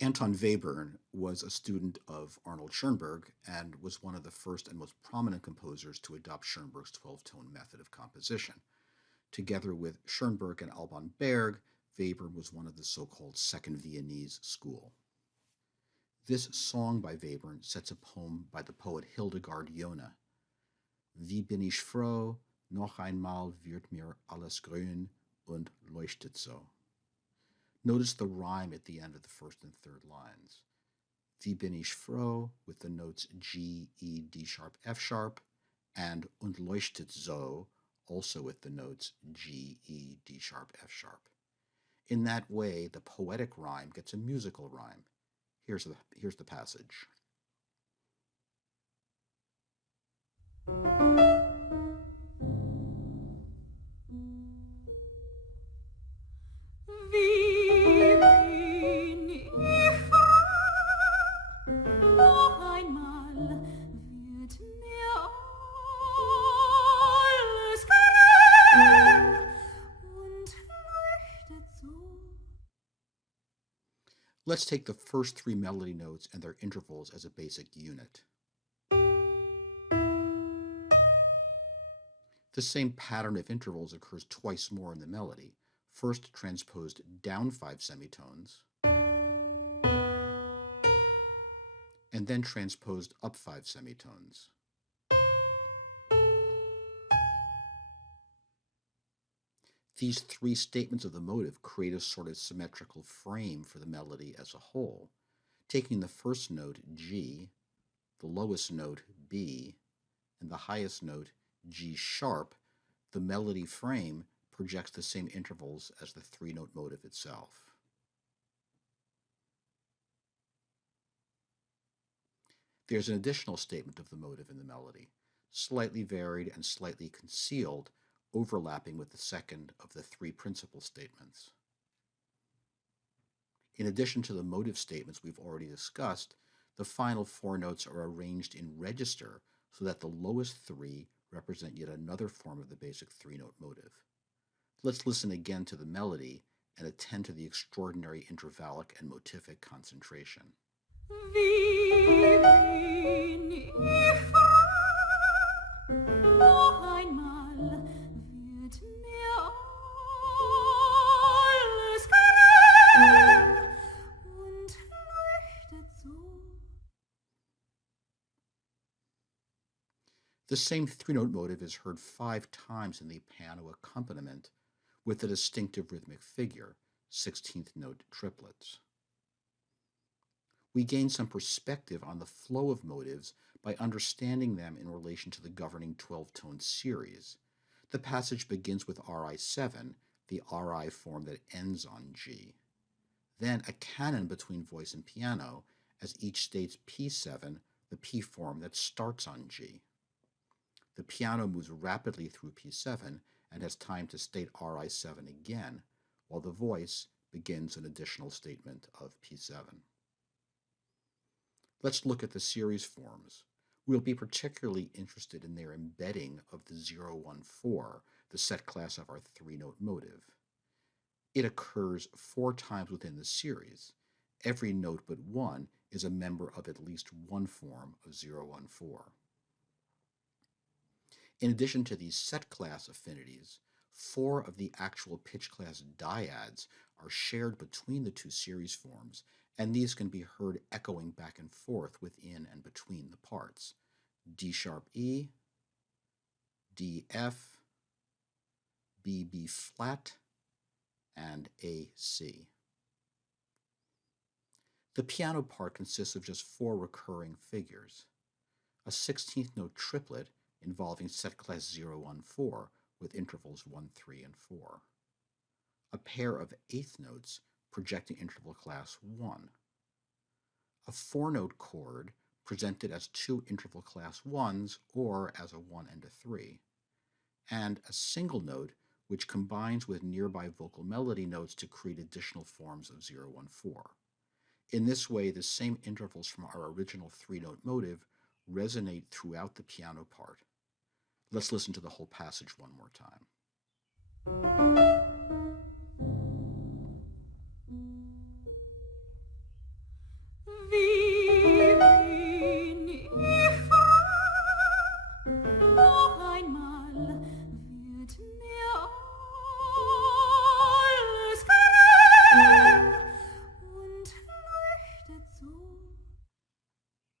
Anton Webern was a student of Arnold Schoenberg and was one of the first and most prominent composers to adopt Schoenberg's 12-tone method of composition. Together with Schoenberg and Alban Berg, Webern was one of the so-called Second Viennese School. This song by Webern sets a poem by the poet Hildegard Jona. Wie bin ich froh, noch einmal wird mir alles grün und leuchtet so. Notice the rhyme at the end of the first and third lines. Wie bin ich froh with the notes G, E, D sharp, F sharp, and leuchtet so also with the notes G, E, D sharp, F sharp. In that way, the poetic rhyme gets a musical rhyme. Here's the passage. Let's take the first three melody notes and their intervals as a basic unit. The same pattern of intervals occurs twice more in the melody, first transposed down 5 semitones, and then transposed up 5 semitones. These three statements of the motive create a sort of symmetrical frame for the melody as a whole. Taking the first note, G, the lowest note, B, and the highest note, G sharp, the melody frame projects the same intervals as the three-note motive itself. There's an additional statement of the motive in the melody, slightly varied and slightly concealed, overlapping with the second of the three principal statements. In addition to the motive statements we've already discussed, the final four notes are arranged in register so that the lowest three represent yet another form of the basic three-note motive. Let's listen again to the melody and attend to the extraordinary intervallic and motivic concentration. The same three-note motive is heard 5 times in the piano accompaniment with a distinctive rhythmic figure, 16th note triplets. We gain some perspective on the flow of motives by understanding them in relation to the governing 12-tone series. The passage begins with RI7, the RI form that ends on G. Then a canon between voice and piano, as each states P7, the P form that starts on G. The piano moves rapidly through P7 and has time to state RI7 again, while the voice begins an additional statement of P7. Let's look at the series forms. We'll be particularly interested in their embedding of the 014, the set class of our three-note motive. It occurs 4 times within the series. Every note but one is a member of at least one form of 014. In addition to these set class affinities, 4 of the actual pitch class dyads are shared between the two series forms, and these can be heard echoing back and forth within and between the parts. D sharp E, D F, B B flat, and A C. The piano part consists of just 4 recurring figures. A 16th note triplet involving set class 014 with intervals 1, 3, and 4. A pair of 8th notes projecting interval class 1. A 4-note chord presented as 2 interval class 1s or as a 1 and a 3. And a single note which combines with nearby vocal melody notes to create additional forms of 014. In this way, the same intervals from our original 3-note motive resonate throughout the piano part. Let's listen to the whole passage one more time.